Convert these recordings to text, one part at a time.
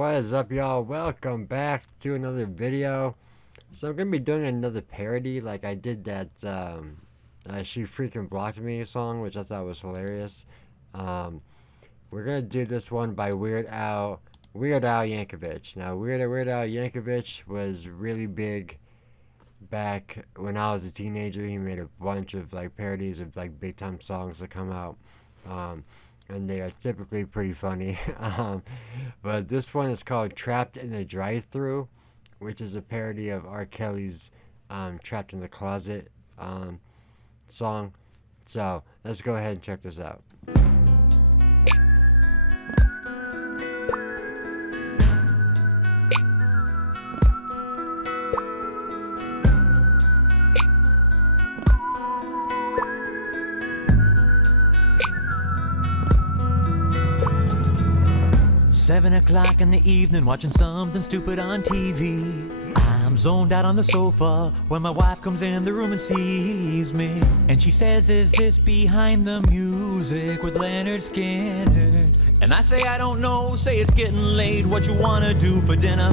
What is up, y'all? Welcome back to another video. So I'm gonna be doing another parody, like I did that She Freaking Blocked Me song, which I thought was hilarious. We're gonna do this one by Weird Al Yankovic. Now Weird Al Yankovic was really big back when I was a teenager. He made a bunch of like parodies of like big time songs that come out. And they are typically pretty funny. But this one is called Trapped in the Drive-thru, which is a parody of RKelly's Trapped in the Closet song. So let's go ahead and check this out. 7 o'clock in the evening, watching something stupid on TV. I'm zoned out on the sofa when my wife comes in the room and sees me. And she says, "Is this Behind the Music with Leonard Skinner?" And I say, "I don't know, say it's getting late, what you wanna do for dinner?"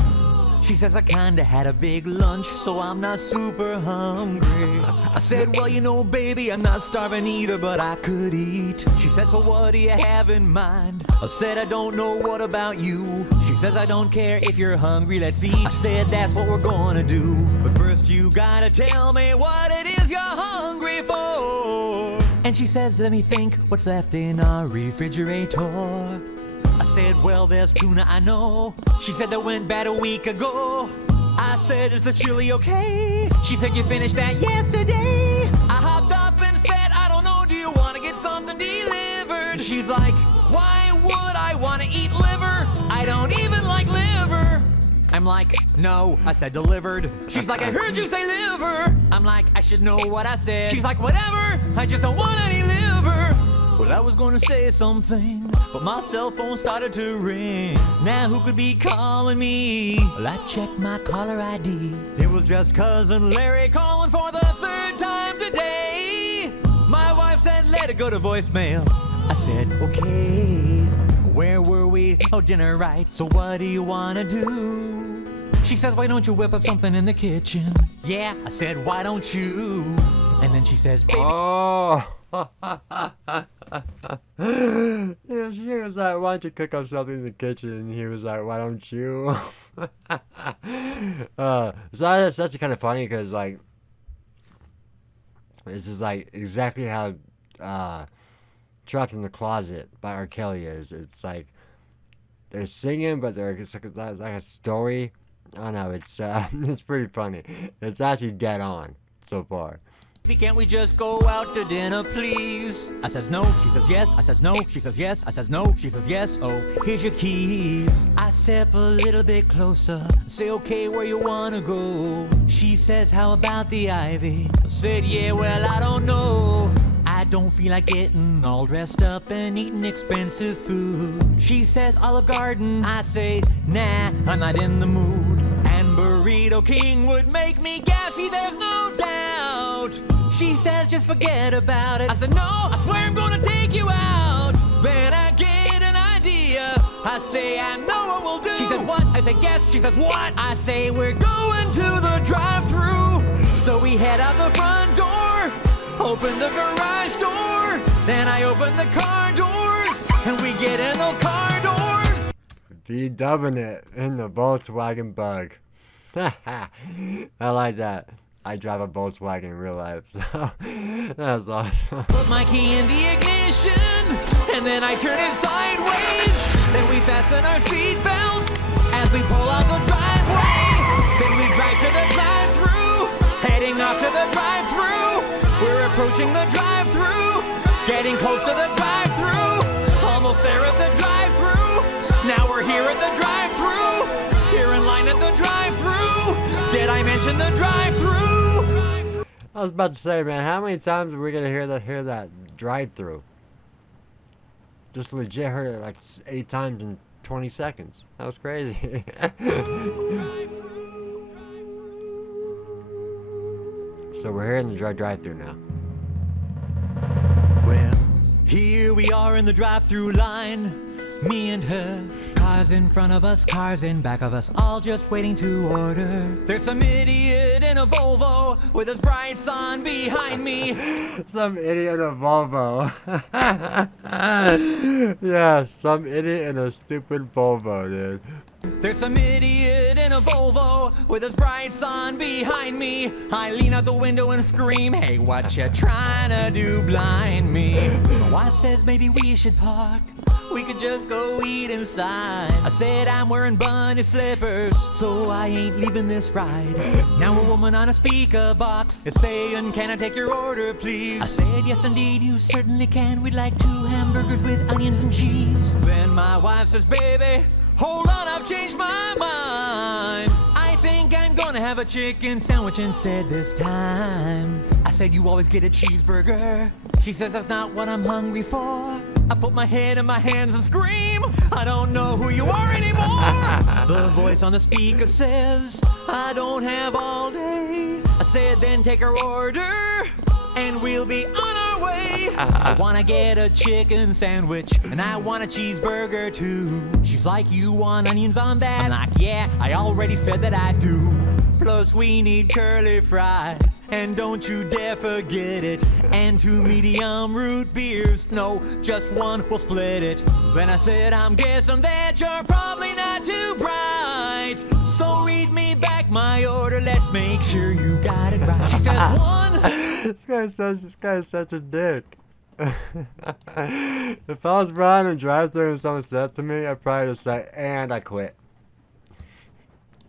She says, "I kinda had a big lunch, so I'm not super hungry." I said, "Well, you know, baby, I'm not starving either, but I could eat." She said, "So what do you have in mind?" I said, "I don't know, what about you?" She says, "I don't care if you're hungry, let's eat." I said, "That's what we're gonna do. But first you gotta tell me what it is you're hungry for." And she says, "Let me think, what's left in our refrigerator?" I said, "Well, there's tuna, I know." She said, "That went bad a week ago." I said, "Is the chili okay?" She said, "You finished that yesterday." I hopped up and said, "I don't know, do you want to get something delivered?" She's like, "Why would I want to eat liver? I don't even like liver." I'm like, "No," I said, "delivered." She's like, "I heard you say liver." I'm like, "I should know what I said." She's like, "Whatever, I just don't want any liver." Well, I was gonna say something, but my cell phone started to ring. Now who could be calling me? Well, I checked my caller ID. It was just cousin Larry calling for the third time today. My wife said, "Let it go to voicemail." I said, "Okay." Where were we? Oh, dinner, right. So what do you wanna do? She says, "Why don't you whip up something in the kitchen?" Yeah, I said, "Why don't you?" And then she says, "Baby." Oh. Yeah, she was like, "Why don't you cook up something in the kitchen?" And he was like, "Why don't you?" So that's actually kind of funny because like this is like exactly how Trapped in the Closet by RKelly is. It's like they're singing, but it's like a story. I don't know. It's it's pretty funny. It's actually dead on so far. "Can't we just go out to dinner, please?" I says, "No." She says, "Yes." I says, "No." She says, "Yes." I says, "No." She says, "Yes." "Oh, here's your keys." I step a little bit closer, say, "Okay, where you wanna go?" She says, "How about the Ivy?" I said, "Yeah, well, I don't know. I don't feel like getting all dressed up and eating expensive food." She says, "Olive Garden." I say, "Nah, I'm not in the mood. And Burrito King would make me gassy, there's no doubt." She says, "Just forget about it." I said, "No, I swear I'm gonna take you out." Then I get an idea. I say, "I know what we'll do." She says, "What?" I say, "Guess." She says, "What?" I say, "We're going to the drive-thru." So we head out the front door, open the garage door, then I open the car doors, and we get in those car doors. D-dubbing it in the Volkswagen Bug. I like that. I drive a Volkswagen in real life, so that's awesome. Put my key in the ignition, and then I turn it sideways. Then we fasten our seat belts as we pull out the driveway. Then we drive to the drive-thru, heading off to the drive-thru. We're approaching the drive-thru, getting close to the drive-thru. Almost there at the drive-thru. Now we're here at the drive-thru. Here in line at the drive-thru. Did I mention the drive-thru? I was about to say, man, how many times are we gonna hear that drive-thru? Just legit heard it like 8 times in 20 seconds. That was crazy. So we're here in the drive-thru now. Well, here we are in the drive-thru line. Me and her, cars in front of us, cars in back of us, all just waiting to order. There's some idiot in a Volvo with his bright sun behind me. Some idiot in a Volvo. Yeah, some idiot in a stupid Volvo, dude. There's some idiot in a Volvo with his bright sun behind me. I lean out the window and scream, hey, what you trying to do, blind me? My wife says maybe we should park, we could just go eat inside. I said I'm wearing bunny slippers, so I ain't leaving this ride. Now a woman on a speaker box is saying, can I take your order, please? I said, yes indeed, you certainly can. We'd like 2 hamburgers with onions and cheese. Then my wife says, baby, hold on, I've changed my mind. I think I'm gonna have a chicken sandwich instead this time. I said, you always get a cheeseburger. She says, that's not what I'm hungry for. I put my head in my hands and scream, I don't know who you are anymore. The voice on the speaker says, I don't have all day. I said, then take our order and we'll be on our way. I wanna get a chicken sandwich and I want a cheeseburger too. She's like, you want onions on that? I'm like, yeah, I already said that I do. Plus we need curly fries, and don't you dare forget it. And 2 medium root beers, no, just 1, we'll split it. Then I said, I'm guessing that you're probably not too bright, so read me back my order, let's make sure you got it right. She says, 1. This guy is such a dick. If I was Brian and drive-thru and someone said to me, I'd probably just say, and I quit.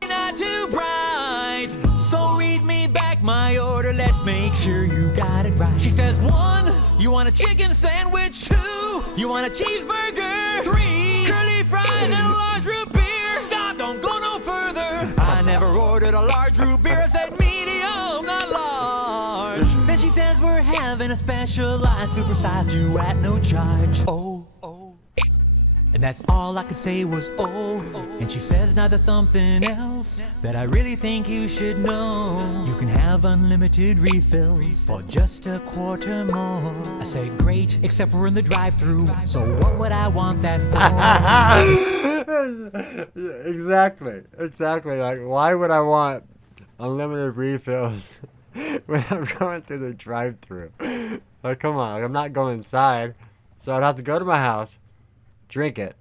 Not too bright, so read me back my order, let's make sure you got it right. She says, 1, you want a chicken sandwich? 2, you want a cheeseburger? 3, curly fries and a large root beer. Stop, don't go no further. I never ordered a large root beer, I said medium, not large. Then she says, we're having a special, I supersized you at no charge. Oh. And that's all I could say was oh. And she says, now there's something else that I really think you should know. You can have unlimited refills for just a quarter more. I say, great, except we're in the drive-thru, so what would I want that for? Exactly. Like, why would I want unlimited refills when I'm going through the drive-thru? Like, come on, like, I'm not going inside, so I'd have to go to my house, drink it,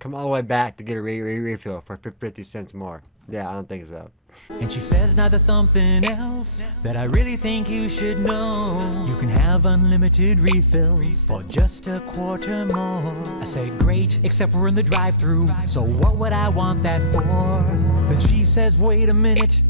come all the way back to get a refill for 50 cents more. Yeah, I don't think so. And she says, now there's something else that I really think you should know. You can have unlimited refills for just a quarter more. I say, great, except we're in the drive-thru, so what would I want that for? Then she says, wait a minute,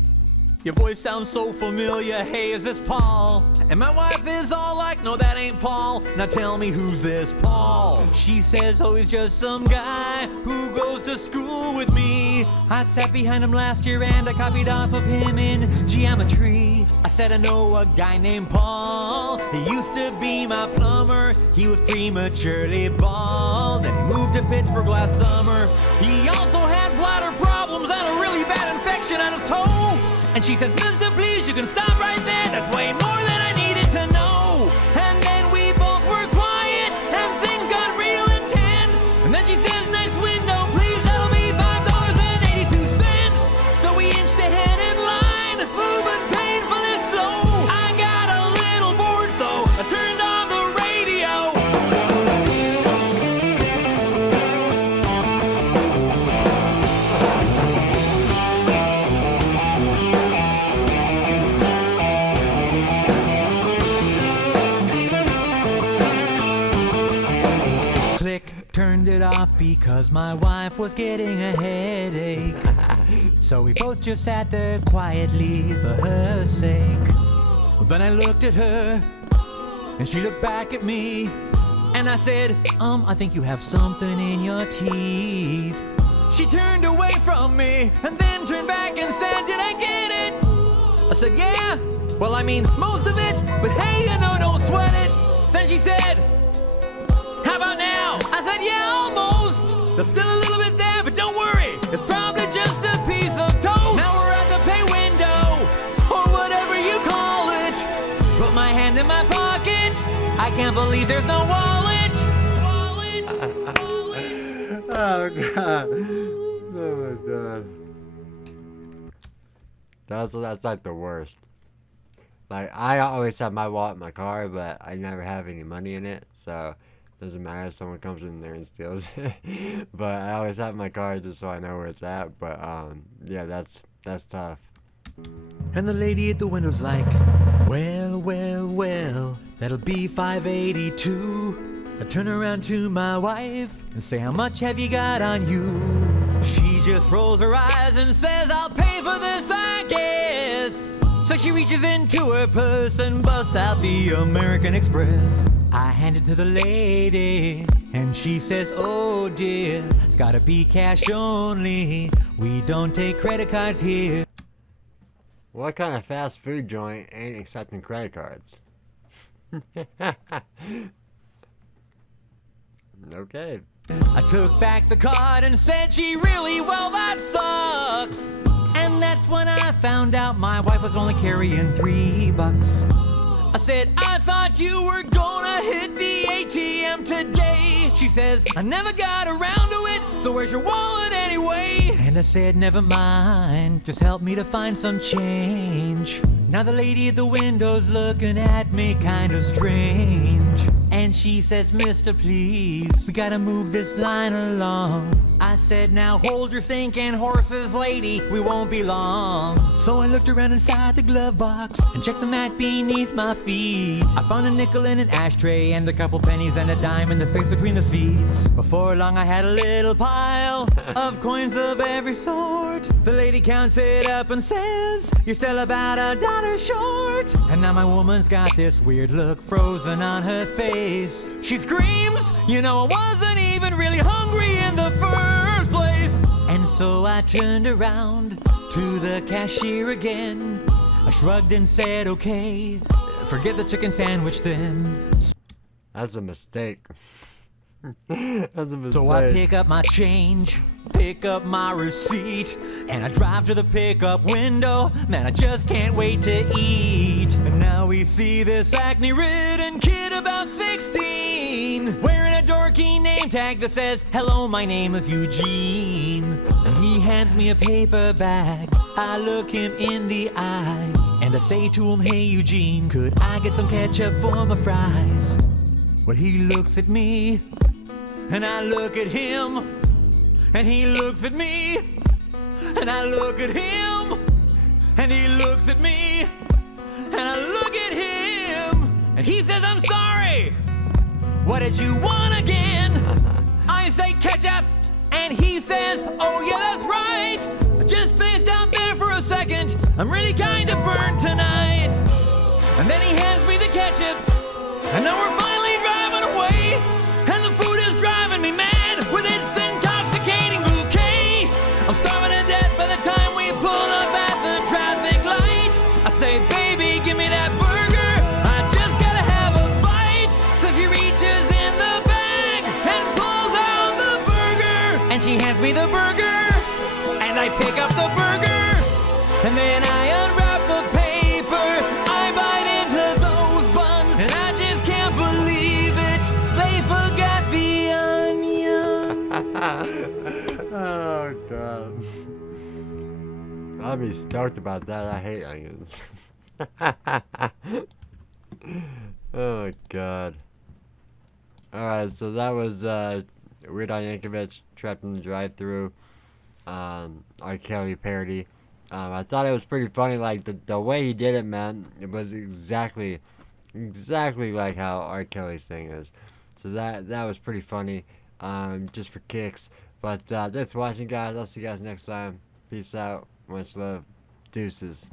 your voice sounds so familiar, hey, is this Paul? And my wife is all like, no, that ain't Paul. Now tell me, who's this Paul? She says, oh, he's just some guy who goes to school with me. I sat behind him last year and I copied off of him in geometry. I said, I know a guy named Paul. He used to be my plumber. He was prematurely bald and he moved to Pittsburgh last summer. He also had bladder problems and a really bad infection on his toe. And she says, mister, please, you can stop right there. That's way more than I needed to know. And then we both were quiet and things got real intense. And then she says, nice window, please, that'll be $5.82. So we inched ahead in line, moving painfully slow. I got a little bored, so I turned on the radio. Turned it off because my wife was getting a headache. So we both just sat there quietly for her sake. Then I looked at her and she looked back at me. And I said, I think you have something in your teeth. She turned away from me and then turned back and said, did I get it? I said, yeah, well, I mean, most of it, but hey, you know, don't sweat it. Then she said, how about now? I said, yeah, almost. There's still a little bit there, but don't worry. It's probably just a piece of toast. Now we're at the pay window, or whatever you call it. Put my hand in my pocket. I can't believe there's no wallet. Oh god. Oh my god. That's like the worst. Like, I always have my wallet in my car, but I never have any money in it, so it doesn't matter if someone comes in there and steals it. But I always have my car just so I know where it's at. But yeah, that's tough. And the lady at the window's like, well, well, well, that'll be $5.82. I turn around to my wife and say, how much have you got on you? She just rolls her eyes and says, I'll pay for this, I guess. So she reaches into her purse and busts out the American Express. I hand it to the lady and she says, oh dear, it's gotta be cash only. We don't take credit cards here. What kind of fast food joint ain't accepting credit cards? Okay. I took back the card and said, gee, really? Well, that sucks. And that's when I found out my wife was only carrying $3. I said, I thought you were gonna hit the ATM today. She says, I never got around to it, so where's your wallet anyway? And I said, never mind, just help me to find some change. Now the lady at the window's looking at me kinda strange. And she says, mister, please, we gotta move this line along. I said, now hold your stinking horses, lady, we won't be long. So I looked around inside the glove box and checked the mat beneath my feet. I found a nickel in an ashtray and a couple pennies and a dime in the space between the seats. Before long I had a little pile of coins of every sort. The lady counts it up and says, you're still about $1 short. And now my woman's got this weird look frozen on her face. She screams, you know I wasn't even really hungry in the first place. And so I turned around to the cashier again. I shrugged and said, okay, forget the chicken sandwich then. That's a mistake. That's a mistake. So I pick up my change, pick up my receipt, and I drive to the pickup window. Man, I just can't wait to eat. And now we see this acne-ridden kid about 16, wearing a dorky name tag that says, hello, my name is Eugene. And he hands me a paper bag. I look him in the eyes, and I say to him, hey, Eugene, could I get some ketchup for my fries? Well, he looks at me, and I look at him, and he looks at me, and I look at him, and he looks at me, and I look at him, and he says, I'm sorry, what did you want again? I say ketchup, and he says, oh yeah, that's right, I just spaced out there for a second, I'm really kinda burnt tonight. And then he hands me the ketchup, and now we're finally driving away, and the food is driving me mad with its intoxicating bouquet. I'm starving to death by the time we pull up at the traffic light. I say, baby, give me that burger, I just gotta have a bite. So she reaches in the bag and pulls out the burger, and she hands me the burger, and I pick up the burger, and then I unwrap the paper, I bite into those buns, and I just can't believe it, they forgot the onion. Oh god. I'll be stoked about that. I hate onions. Oh god. Alright, so that was Weird Al Yankovic, Trapped in the Drive-Thru, RKelly parody. I thought it was pretty funny, like the way he did it, man. It was exactly like how RKelly's thing is. So that was pretty funny, just for kicks. But thanks for watching, guys. I'll see you guys next time. Peace out. Much love. Deuces.